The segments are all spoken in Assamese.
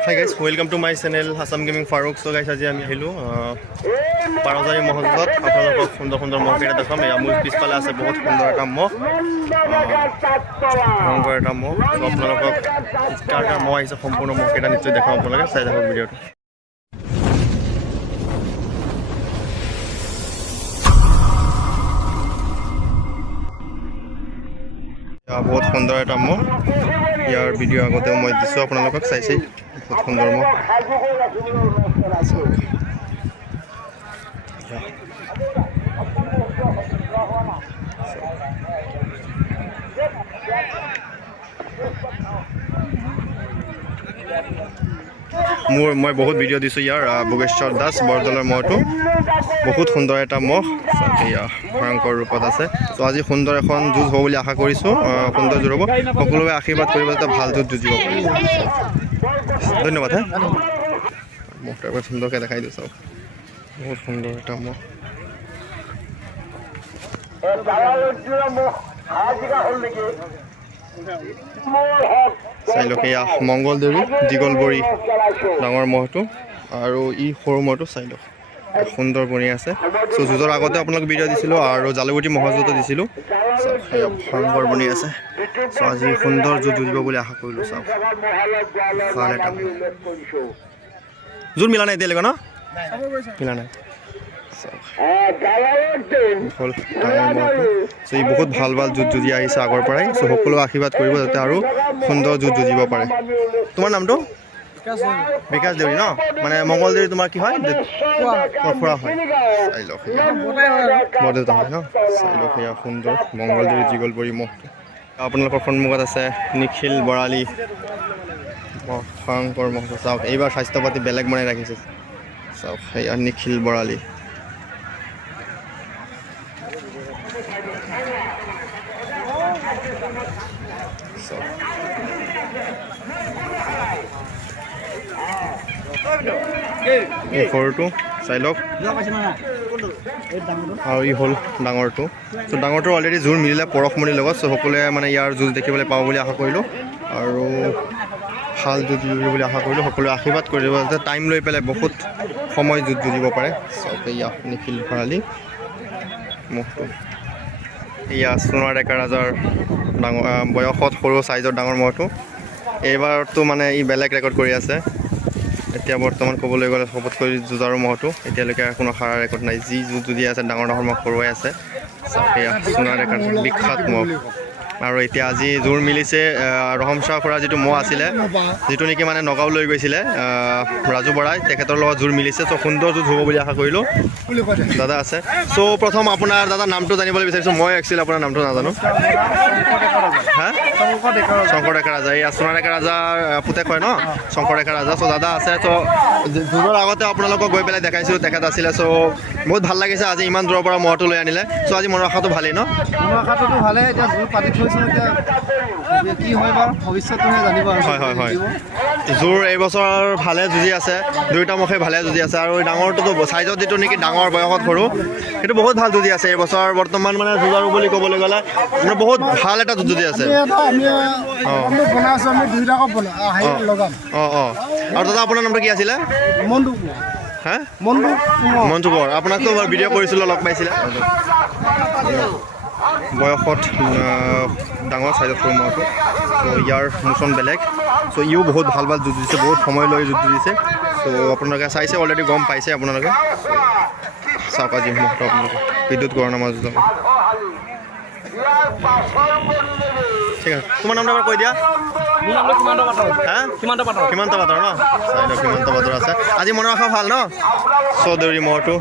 Hi guys, welcome to my channel Assam Gaming Farouk. So guys, আজি আমি আহিলো পাৰজাৰী মহল্লাত আপোনালোকক সুন্দৰ সুন্দৰ মহ কেইটা দেখাম। এয়া মোৰ পিছফালে আছে বহুত সুন্দৰ এটা মহ, ভয়ংকৰ এটা মহ। তো আপোনালোকক কাৰ কাৰ মহ আহিছে সম্পূৰ্ণ মহ কেইটা নিশ্চয় দেখাম। আপোনালোকে চাই থাকক ভিডিঅ'টো। বহুত সুন্দৰ এটা মহ, ইয়াৰ ভিডিঅ' আগতেও মই দিছোঁ আপোনালোকক, চাইছে বহুত সুন্দৰ মহ। মই বহুত ভিডিঅ' দিছোঁ ইয়াৰ। ভোগেশ্বৰ দাস বৰদলৈৰ মহটো বহুত সুন্দৰ এটা মহ, এয়া ভয়ংকৰ ৰূপত আছে। ত' আজি সুন্দৰ এখন যুঁজ হ'ব বুলি আশা কৰিছোঁ। সুন্দৰ যুঁজ হ'ব, সকলোৱে আশীৰ্বাদ কৰিব যাতে ভাল যুঁজ যুঁজিব পাৰে। ধন্যবাদ। মহটো এবাৰ সুন্দৰকৈ দেখাই দিওঁ, চাওক বহুত সুন্দৰ এটা মহ। চাই লওক, এয়া মংগলদৈ দীঘলবৰী ডাঙৰ মহটো, আৰু ই সৰু মহটো চাই লওক সুন্দৰ বনি আছে। চ' যুঁজৰ আগতে আপোনালোক ভিডিঅ' দিছিলোঁ আৰু জালুগুটি মহৰ যুঁজো দিছিলোঁ। চাওক সেয়া ভয়ংকৰ বনি আছে। চ' আজি সুন্দৰ যুঁজ যুঁজিব বুলি আশা কৰিলোঁ। চাওক ভাল এটা যুঁজ মিলা নাই এতিয়ালৈকে ন? মিলা নাই। হ'ল ডাঙৰ মহটো। চ' ই বহুত ভাল ভাল যুঁজ যুঁজি আহিছে আগৰ পৰাই। চ' সকলোৱে আশীৰ্বাদ কৰিব যাতে আৰু সুন্দৰ যুঁজ যুঁজিব পাৰে। তোমাৰ নামটো? বিকাশ দেউৰী ন? মানে মংগলদৈ তোমাৰ কি হয়? খুৰা হয়। চাই লওক, বৰদেউতা হয় ন? চাই লওক, সেয়া সুন্দৰ মংগলদৈ দীঘলবৰী মহটো। আপোনালোকৰ সন্মুখত আছে নিখিল বৰালি মহ, ভয়ংকৰ মহটো। চাওক এইবাৰ স্বাস্থ্য পাতি বেলেগ বনাই ৰাখিছে। চাওক সেয়া নিখিল বৰালি। এই সৰুটো চাই লওক, আৰু ই হ'ল ডাঙৰটো। চ' ডাঙৰটো অলৰেডি জোৰ মিলিলে পৰশমণিৰ লগত। চ' সকলোৱে মানে ইয়াৰ যুঁজ দেখিবলৈ পাব বুলি আশা কৰিলোঁ, আৰু ভাল যুঁজ যুঁজিব বুলি আশা কৰিলোঁ। সকলোৱে আশীৰ্বাদ কৰিব যাতে টাইম লৈ পেলাই বহুত সময় যুঁজ যুঁজিব পাৰে। চাওক এয়া নিখিল ভৰালি মহটো। এয়া সোণৰ ডেকা ৰাজাৰ ডাঙৰ বয়সত সৰু চাইজৰ ডাঙৰ মহটো। এইবাৰতো মানে ই বেলেগ ৰেকৰ্ড কৰি আছে। এতিয়া বৰ্তমান ক'বলৈ গ'লে সবতকৈ যুঁজাৰু মহটো। এতিয়ালৈকে কোনো সাৰা ৰেকৰ্ড নাই। যি যুঁজ যুঁজি আছে ডাঙৰ ডাঙৰ মহ হৰুৱাই আছে। চাওক সেয়া সোণৰ ডেকাৰ বিখ্যাত মহ। আৰু এতিয়া আজি জোৰ মিলিছে ৰহম শ্বাহ খুৰা যিটো মহ আছিলে, যিটো নেকি মানে নগাঁও লৈ গৈছিলে ৰাজু বৰাই, তেখেতৰ লগত জোৰ মিলিছে। চ' সুন্দৰ যুঁজ হ'ব বুলি আশা কৰিলোঁ। দাদা আছে। চ' প্ৰথম আপোনাৰ দাদাৰ নামটো জানিবলৈ বিচাৰিছোঁ। মই একচুৱেলি আপোনাৰ নামটো নাজানো। হা? শংকৰ ডেকা ৰাজা। এই সোণৰ ডেকা ৰাজাৰ পুতেক হয় ন? শংকৰ ডেকা ৰাজা। চ' দাদা আছে। চ' যুঁজৰ আগতে আপোনালোকক গৈ পেলাই দেখাইছোঁ, তেখেত আছিলে। চ' বহুত ভাল লাগিছে আজি ইমান দূৰৰ পৰা মহটো লৈ আনিলে। চ' আজি মনৰ আশাটো ভালেই ন? মনৰ আশাটোতো ভালেই। এতিয়া জোৰ পাতি থৈছোঁ, এতিয়া কি হয় বাৰু ভৱিষ্যতটোহে জানিব। হয় হয় হয়, জোৰ এইবছৰ ভালে যুঁজি আছে, দুয়োটা মহে ভালে যুঁজি আছে। আৰু ডাঙৰটোতো চাইজত যিটো নেকি ডাঙৰ বয়সত সৰু, সেইটো বহুত ভাল যুঁজি আছে এইবছৰ। বৰ্তমান মানে যুঁজাৰু বুলি ক'বলৈ গ'লে মানে বহুত ভাল এটা যুঁজ যুঁজি আছে। অঁ অঁ। আৰু দাদা আপোনাৰ নামটো কি আছিলে? হা? মঞ্জু কোঁৱৰ। আপোনাকতো ভিডিঅ' কৰিছিলোঁ, লগ পাইছিলে। বয়সত ডাঙৰ চাইজত সৰু মহটো। চ' ইয়াৰ মোচন বেলেগ। চ' ইও বহুত ভাল ভাল যুঁজ দিছে, বহুত সময় লৈ যুঁজ দিছে। চ' আপোনালোকে চাইছে, অলৰেডি গম পাইছে আপোনালোকে। চাওক আজি মহটো আপোনালোকে বিদ্যুৎ গড় নামৰ যুঁজ। ঠিক আছে, তোমাৰ নামটো এবাৰ কৈ দিয়া। হা? সীমান্ত পাটৰ ন? চাই লওক, সীমান্ত পাটৰ আছে। আজি মনৰ আশা ভাল ন? চৌধুৰী মহটো,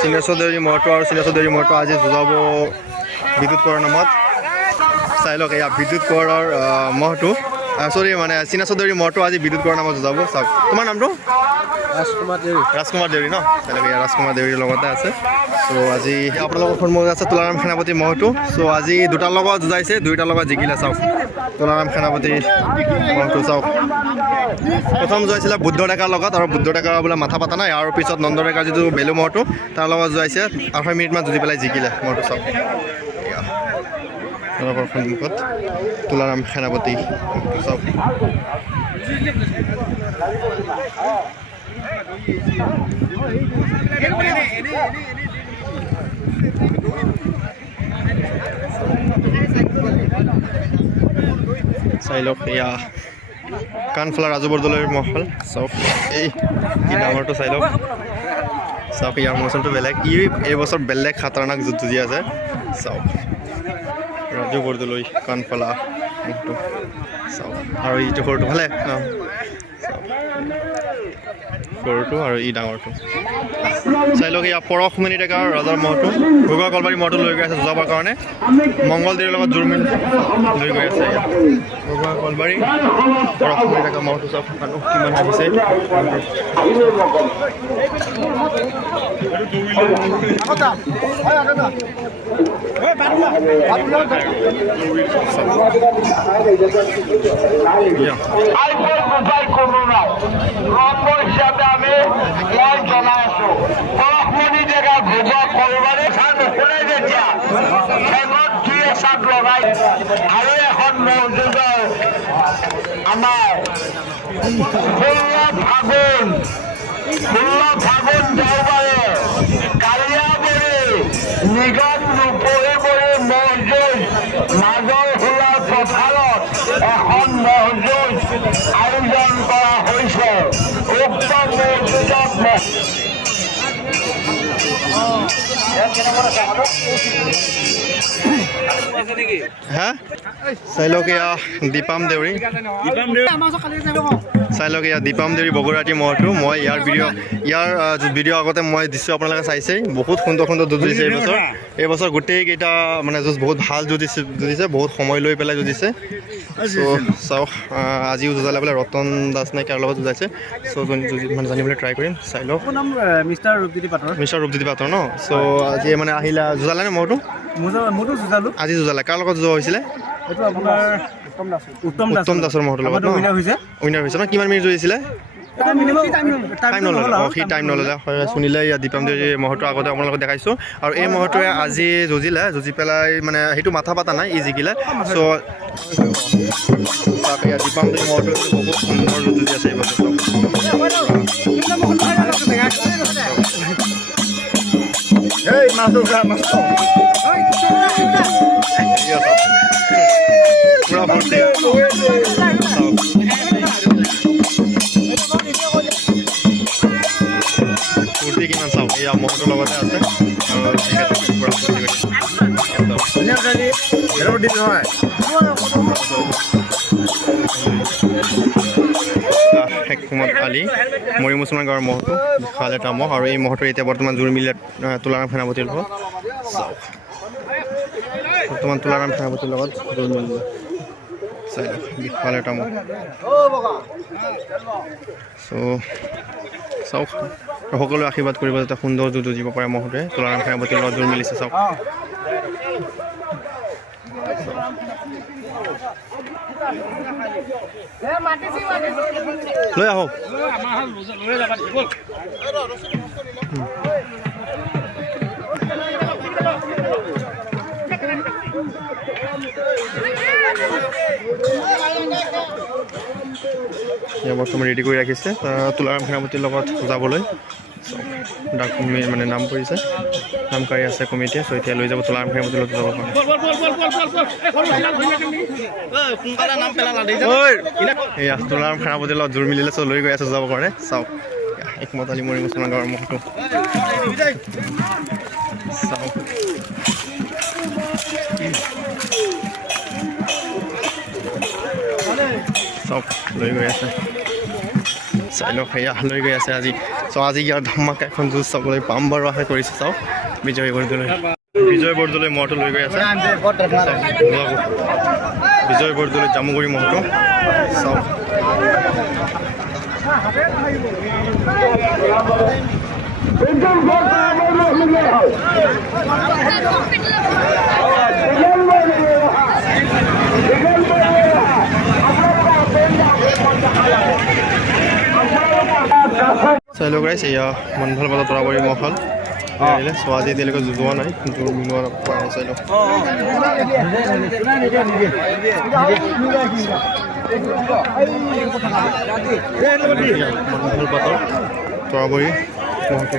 চিনে চৌধুৰী মহটো আৰু চিনে চৌধুৰী মহটো আজি যুঁজাব বিদ্যুৎ কোঁৱৰৰ নামত। চাই লওক এয়া বিদ্যুৎ কোঁৱৰৰ মহটো, চৰি মানে চিনা চৌধুৰী মহটো আজি বিদ্যুৎ কোঁৱৰৰ নামত যুঁজাব। চাওক তোমাৰ নামটো? ৰাজকুমাৰ দেউৰী ন? চাই লওক এয়া ৰাজকুমাৰ দেউৰীৰ লগতে আছে। চ' আজি আপোনালোকৰ সন্মুখত আছে তুলাৰাম সেনাপতি মহটো। চ' আজি দুটাৰ লগত যুঁজাইছে, দুয়োটাৰ লগত জিকিলে। চাওক তুলাৰাম সেনাপতি মহটো চাওক। প্ৰথম যুঁজাইছিলে বুদ্ধ ডেকাৰ লগত, আৰু বুদ্ধ ডেকাৰ বোলে মাথা পাতা নাই। আৰু পিছত নন্দ ডেকাৰ যিটো বেলু মহটো, তাৰ লগত যুঁজাইছে। 8 মিনিটমান যুঁজি পেলাই জিকিলে মহটো। চাওক আপোনালোকৰ সন্মুখত তুলাৰাম সেনাপতি চাওক। চাই লওক এয়া কাণফলা ৰাজু বৰদলৈৰ মহল চাওক এই ডাঙৰটো চাই লওক চাওক ইয়াৰ মৌচমটো বেলেগ এইবছৰ বেলেগ খাতাৰনাক যুঁজি আছে চাওক ৰাজু বৰদলৈ কাণফলা মহলটো চাওক আৰু ইটো সৰুটো ভালে সৰুটো আৰু ই ডাঙৰটো চাই লওক ইয়াৰ পৰশমণি ডেকা ৰজাৰ মহটো ভোগা কলবাৰী মহটো লৈ গৈ আছে যোৱাবাৰ কাৰণে মংগলদৈৰ লগত জোৰমিল লৈ গৈ আছে ভোগা কলবাৰী পৰশমণি ডেকা মহটো চাওক মানুহ কিমান আহিছে আৰু এখন মহযুঁজৰ আমাৰ 16 ফাগুন দেওবাৰে কালিয়াবৰী নিগম ৰূপহীবৰী মহযুঁজ মাজৰ হোলাৰ পথাৰত এখন মহযুঁজ আয়োজন কৰা হৈছে উক্ত মহযুঁজত হা চাই লওক এয়া দীপাম দেউৰী চাই লওক এয়া দীপাম দেউৰী বগৰাটী মহটো মই ইয়াৰ ভিডিঅ' আগতে মই দিছোঁ আপোনালোকে চাইছেই বহুত সুন্দৰ সুন্দৰ যুঁজ দিছে এইবছৰ গোটেইকেইটা মানে যুঁজ বহুত ভাল যুঁজিছে বহুত সময় লৈ পেলাই যুঁজিছে চ' চাওক আজিও যুঁজালে বোলে ৰতন দাস নাইকাৰ লগত যুঁজাইছে চ' মানে জানিবলৈ ট্ৰাই কৰিম চাই লওক মিষ্টাৰ ৰূপজ্যোতি পাটৰ ন চ' আজি মানে আহিলা যুঁজালে নে মহটো আজি যুঁজালে কাৰ লগত যুঁজা হৈছিলে উত্তম দাসৰ মহটোৰ লগত ন উইনাৰ হৈছে ন কিমান মিনিট যুঁজিছিলে টাইম নল'লে সি টাইম নল'লে হয় শুনিলে ইয়াত দীপাম দেৱীৰ মহটো আগতে আপোনালোকক দেখাইছোঁ আৰু এই মহটোৱে আজি যুঁজি পেলাই মানে সেইটো মাথা পাতা নাই ই জিকিলে চ' ইয়াত দীপাম দেৱীৰ মহটো বহুত সুন্দৰ যুঁজি আছে এইবছৰ পুৰা ভৰ্তি ফূৰ্তি কিমান চাওক এয়া মহটোৰ লগতে আছে হেকমত আলি মৰি মুছলমান গাঁৱৰ মহটো বিশাল এটা মহ আৰু এই মহটো এতিয়া বৰ্তমান জোৰমিলে তুলাৰাম সেনাপতিৰ লগত চাওক বৰ্তমান তুলাৰাম সেনাপতিৰ লগত জোৰমিল চাই লওক বিশাল এটা মহ চ' চাওক সকলোৱে আশীৰ্বাদ কৰিব যাতে সুন্দৰ যুঁজ যুঁজিব পাৰে মহটোৱে তুলাৰাম সেনাপতিৰ লগত জোৰ মিলিছে চাওক লৈ আহক বৰ্তমান ৰেডি কৰি ৰাখিছে তুলাৰাম সেনাপতিৰ লগত যাবলৈ মানে নাম কৰিছে নামকাৰী আছে কমিটিয়ে চ' এতিয়া লৈ যাব তুলাৰাম সেনাপতিৰ লগত যাব এয়া তুলাৰাম সেনাপতিৰ লগত জোৰ মিলিলে চ' লৈ গৈ আছে যাবৰ কাৰণে চাওক একমত আলি মৰি মুছলমান গাঁৱৰ মহটো চাওক চব লৈ গৈ আছে চাই লওক সেয়া লৈ গৈ আছে আজি চ' আজি ইয়াৰ ধামাকা এখন যুঁজ চাবলৈ পাম বাৰু আশা কৰিছোঁ চাওক বিজয় বৰদলৈ মহটো লৈ গৈ আছে বিজয় বৰদলৈ জামুগুৰি মহটো চাওক চাই লওক ৰাইজ এয়া মনভল বজাত তৰাবাৰী মহল আহিলে চ' আজি এতিয়ালৈকে যুঁজোৱা নাই জোৰ মিলোৱা পৰা নাই চাই লওক ভাল পাতৰ তৰাবৰী মহটো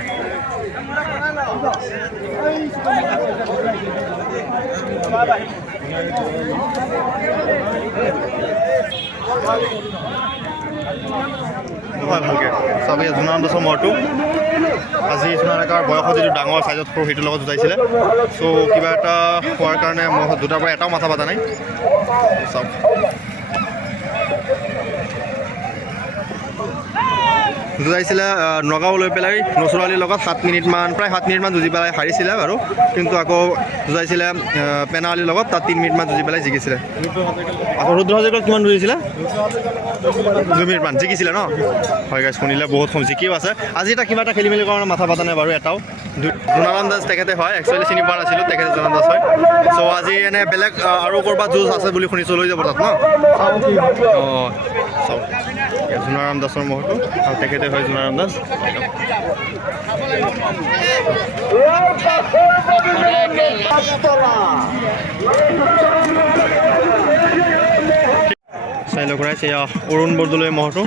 হয় ভালকৈ চাব জোনাৰাম দাসৰ মহটো আজি সোণাৰ ডেকাৰ বয়সত যিটো ডাঙৰ চাইজত সৰু সেইটোৰ লগত জোতাইছিলে চ' কিবা এটা হোৱাৰ কাৰণে মহ দুটাৰ পৰা এটাও মাথা পাতা নাই চাওক যুঁজাইছিলে নগাঁও লৈ পেলাই নচৰালীৰ লগত 7 মিনিটমান প্ৰায় 7 মিনিটমান যুঁজি পেলাই হাৰিছিলে বাৰু কিন্তু আকৌ যুঁজাইছিলে পেনাৱালীৰ লগত তাত 3 মিনিটমান যুঁজি পেলাই জিকিছিলে আকৌ ৰুদ্ৰ হাজৰিকাত কিমান যুঁজিছিলে 2 মিনিটমান জিকিছিলে ন হয় গাইজ শুনিলে বহুত জিকিও আছে আজি এটা কিবা এটা খেলি মেলি কাৰণে মাথা পাতা নাই বাৰু এটাও জোনাৰাম দাস তেখেতে হয় একচুৱেলি চিনি পোৱা নাছিলোঁ তেখেতে জোনাৰাম দাস হয় চ' আজি এনে বেলেগ আৰু ক'ৰবাত যুঁজ আছে বুলি শুনিছোঁ লৈ যাব তাত ন অঁ চাওক জোনাৰাম দাসৰ মহটো আৰু তেখেতে হয় জোনাৰাম দাস চাই লগ ৰাইছে অৰুণ বৰদলৈ মহটো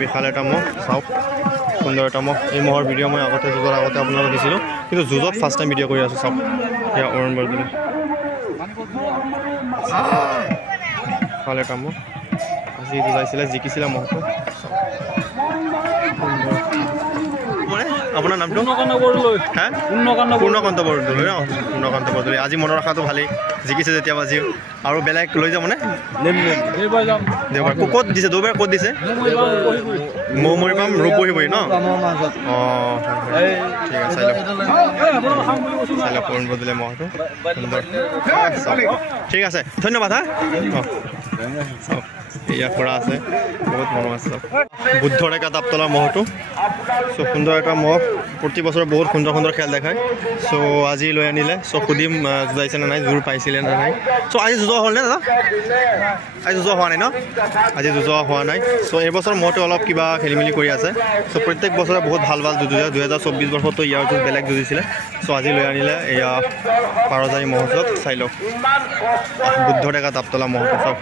বিশাল এটা মহ চাওক সুন্দৰ এটা মহ এই মহৰ ভিডিঅ' মই আগতে যুঁজৰ আগতে আপোনালোকক দিছিলোঁ কিন্তু যুঁজত ফাৰ্ষ্ট টাইম ভিডিঅ' কৰি আছোঁ চাওক এয়া অৰুণ বৰদলৈ বিশাল এটা মহ আজি যুঁজাইছিলে জিকিছিলে মহটো আপোনাৰ নামটো হা পূৰ্ণকান্ত বৰদলৈ ন পূৰ্ণকান্ত বৰদলৈ আজি মনত ৰখাটো ভালেই জিকিছে যেতিয়া আজিও আৰু বেলেগ লৈ যাবনে দেওবাৰ ক'ত দিছে দেওবাৰ ক'ত দিছে মৌমৰি পাম ৰূপহিবই ন অঁ ঠিক আছে চাই লওক অৰুণ বৰদলৈ মহটো সুন্দৰ ঠিক আছে ধন্যবাদ হা অঁ চাওক এয়া খুৰা আছে বহুত মৰম আছে বুদ্ধৰ ডেকা তাপতলা মহটো চ' সুন্দৰ এটা মহ প্ৰতি বছৰে বহুত সুন্দৰ সুন্দৰ খেল দেখায় চ' আজি লৈ আনিলে চ' সুধিম যুঁজাইছে নে নাই জোৰ পাইছিলে নে নাই চ' আজি যুঁজোৱা হ'ল নে দাদা আজি যুঁজোৱা হোৱা নাই ন আজি যুঁজোৱা হোৱা নাই চ' এইবছৰ মহটো অলপ কিবা খেলি মেলি কৰি আছে চ' প্ৰত্যেক বছৰে বহুত ভাল ভাল যুঁজে 2024 বৰ্ষতো ইয়াৰ যুঁজ বেলেগ যুঁজিছিলে চ' আজি লৈ আনিলে এয়া পাৰজাৰী মহোৎসৱ চাই লওক বুদ্ধ ডেকা তাপতলা মহটো চাওক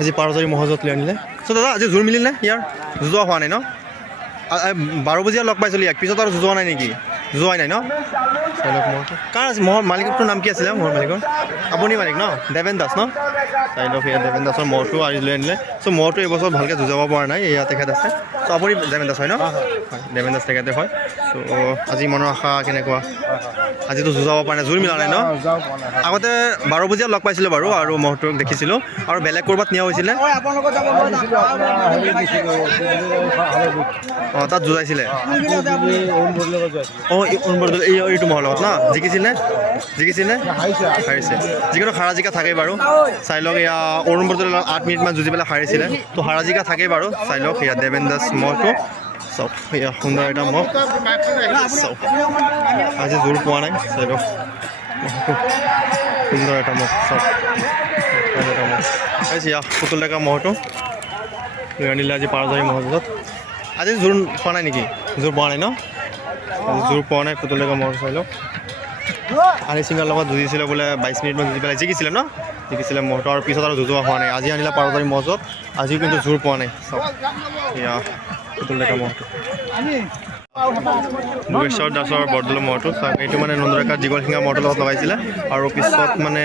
আজি পাৰজাৰী মহোৎসৱত লৈ আনিলে চ' দাদা আজি জোৰ মিলিল নে ইয়াৰ যুঁজোৱা হোৱা নাই ন 12 বজিয়া লগ পাইছিলোঁ ইয়াক পিছত আৰু যুঁজোৱা নাই নেকি যুঁজোৱাই নাই ন চাই লওক মহটো কাৰ আছে মহৰ মালিকটোৰ নাম কি আছিলে মহৰ মালিকৰ আপুনি মালিক ন দেৱেন দাস ন চাই লওক এয়া দেৱেন দাসৰ মহটো আজি লৈ আনিলে চ' মহটো এইবছৰ ভালকৈ যুঁজাব পৰা নাই এয়া তেখেত আছে চ' আপুনি দেৱেন দাস হয় ন হয় দেৱেন দাস তেখেতে হয় চ' আজি মনৰ আশা কেনেকুৱা আজিতো যুঁজাব পৰা নাই জোৰ মিলা নাই ন আগতে 12 বজিয়াত লগ পাইছিলোঁ বাৰু আৰু মহটোক দেখিছিলোঁ আৰু বেলেগ ক'ৰবাত নিয়া হৈছিলে অঁ তাত যুঁজাইছিলে অঁ অৰুণ বৰদলৈ এইটো মহৰ লগত ন জিকিছিলে হাৰিছে যিকোনো হাৰা জিকা থাকেই বাৰু চাই লওক এয়া অৰুণ বৰদলৈ 8 মিনিটমান যুঁজি পেলাই হাৰিছিলে তো হাৰা জিকা থাকেই বাৰু চাই লওক এয়া দেৱেন দাস মহটো চাওক এয়া সুন্দৰ এটা মহ চাওক আজি জোৰ পোৱা নাই চাই লওক সুন্দৰ এটা মহ চাওক এটা মহ এয়া পুতুল ডেকা মহটো লৈ আনিলে আজি পাৰজাৰী মহোৎসৱত আজি জোৰ পোৱা নাই নেকি জোৰ পোৱা নাই ন আজি জোৰ পোৱা নাই পুতুল ডেকা মহটো চাই লওক আনি সিঙৰ লগত যুঁজিছিলে বোলে 22 মিনিটমান যুঁজি পেলাই জিকিছিলে ন জিকিছিলে মহটো আৰু পিছত আৰু যুঁজোৱা হোৱা নাই আজি আনিলে পাৰজাৰী মহোৎসৱত আজিও কিন্তু জোৰ পোৱা নাই চাওক এয়া পুতুল ডেকা মহটো যোগেশ্বৰ দাসৰ বৰদলৈ মহটো চাওক এইটো মানে নন্দুৰেখাৰ দীঘল শিঙা মহটোৰ লগত লগাইছিলে আৰু পিছত মানে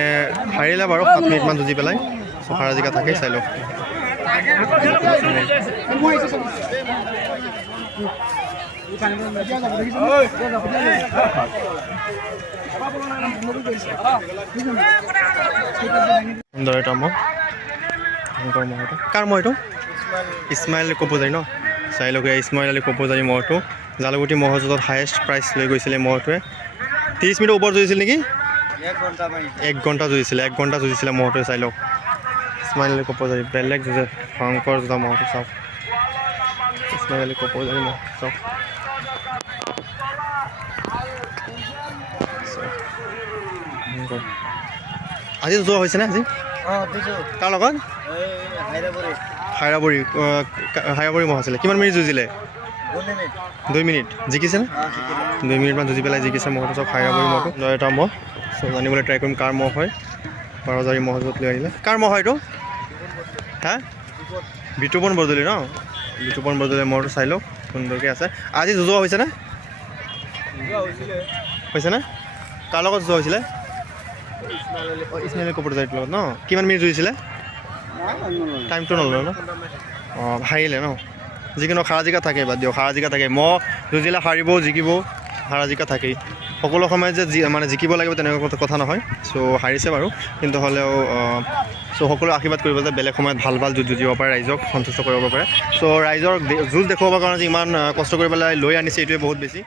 হাৰিলে বাৰু 7 মিনিটমান যুঁজি পেলাই হাৰা জিকা থাকেই চাই লওক সুন্দৰ এটা মহ মহটো কাৰ মহ এইটো ইছমাইল কপোজাৰী ন চাই লওক ইছমাইল আলী কপোজাৰী মহটো জালুগুটি মহোৎসৱত হায়েষ্ট প্ৰাইজ লৈ গৈছিলে মহটোৱে 30 মিনিটৰ ওপৰত যুঁজিছিল নেকি 1 ঘণ্টা যুঁজিছিলে 1 ঘণ্টা যুঁজিছিলে মহটোৱে চাই লওক ইছমাইল আলী কপোজাৰী বেলেগ যুঁজে ভয়ংকৰ যুঁজা মহটো চাওক ইছমাইল আলী কপোজাৰী মহ চাওক আজি যোৱা হৈছেনে আজি কাৰ লগত হাইৰাবৰী মহ আছিলে কিমান মিনিট যুঁজিলে 2 মিনিট জিকিছেনে 2 মিনিটমান যুঁজি পেলাই জিকিছে মহটো চাওক হাইৰাবৰী মহটো এটা মহ চ' জানিবলৈ ট্ৰাই কৰিম কাৰ মহ হয় পাৰজাৰী মহোৎসৱত লৈ আনিলে কাৰ মহ হয় এইটো হা বিতুপন বৰদলৈ ন বিতুপন বৰদলৈ মোৰটো চাই লওক সুন্দৰকৈ আছে আজি যুঁজোৱা হৈছেনে হৈছেনে কাৰ লগত যুঁজোৱা হৈছিলে ইছমাইল কপৰজাইৰ লগত ন কিমান মিনিট যুঁজিছিলে টাইমটো নল'লে ন অঁ হাৰিলে ন যিকোনো হাৰা জিকা থাকে বাদ দিয়ক হাৰা জিকা থাকে মই যুঁজিলে হাৰিব জিকিব হাৰা জিকা থাকেই সকলো সময়ত যে মানে জিকিব লাগিব তেনেকুৱা কথা নহয় চ' হাৰিছে বাৰু কিন্তু হ'লেও চ' সকলোৱে আশীৰ্বাদ কৰিব যে বেলেগ সময়ত ভাল ভাল যুঁজ যুঁজিব পাৰে ৰাইজক সন্তুষ্ট কৰিব পাৰে চ' ৰাইজৰ যুঁজ দেখুৱাবৰ কাৰণে যে ইমান কষ্ট কৰি পেলাই লৈ আনিছে এইটোৱে বহুত বেছি